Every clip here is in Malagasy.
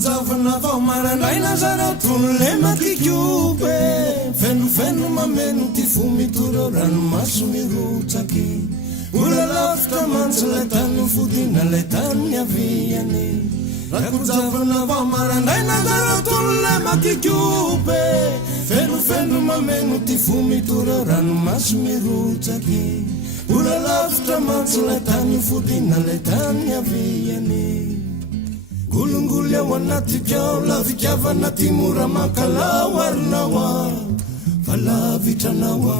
Rakujavana vao marandraina zareo tolole makikiope fenofeno mameno ty fo mitoro ranomaso mirotsaky ola lavitra mantsy lay tany fodina lay tany miaviany rakujavana vao marandraina zareo tolole makikiope fenofeno mameno ty fo mitoro ranomaso mirotsaky ola lavitra mantsy lay tany fodina lay tany miaviany Gulungul ya wanatikao lavikavana timura makala warnawa falavitanawa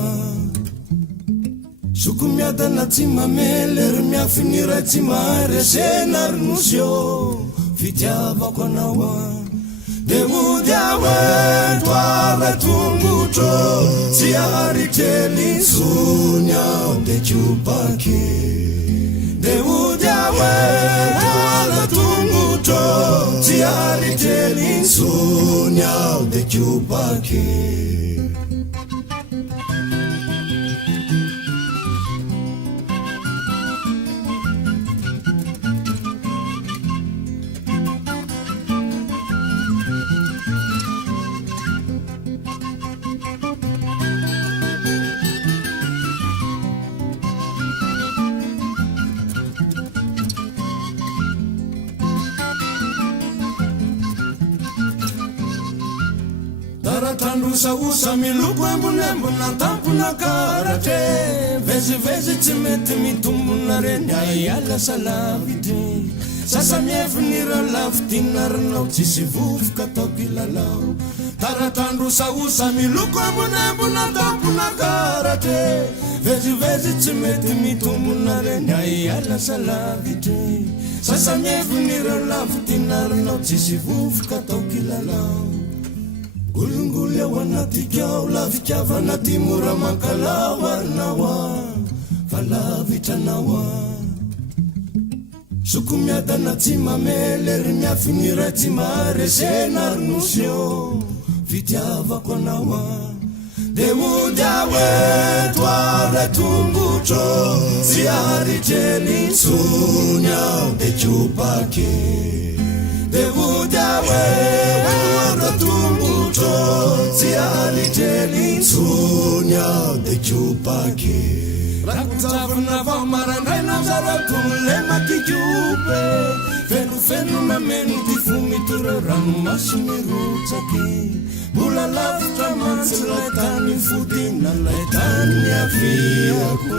Sukumyada na timameler miafinira timare senar nusyo fitiava kwanawa Demudiawe tware tungucho siari teli sunya de chupaki Demudiawe tware tungucho siari teli sunya de chupaki Taratandrusa usa miloko ambonembona tampona karatre Vezivezi tsy mety mitombona reny aiala salavitry Sasa miefinira lavitinarnao tsisy vovoka tao kilalao Taratandrusa usa miloko ambonembona tampona karatre Vezivezi tsy mety mitombona reny aiala salavitry Sasa miefinira lavitinarnao tsisy vovoka tao kilalao Gulungulya wanatikao lavikavana timura makala warnawa falavitanawa Sukumyada na timameler miafinira timare senar nusyo fitiava kwanawa Demudiawe tware tungucho siari teli sunya de chupaki Demudiawe tware tungucho siari teli sunya de chupaki Rakujavana vao marandraina zareo tolole makikiope Fenofeno mameno ty fo mitoro ranomaso mirotsaky Mbola lavitra mantsy lay tany fodina lay tany miaviako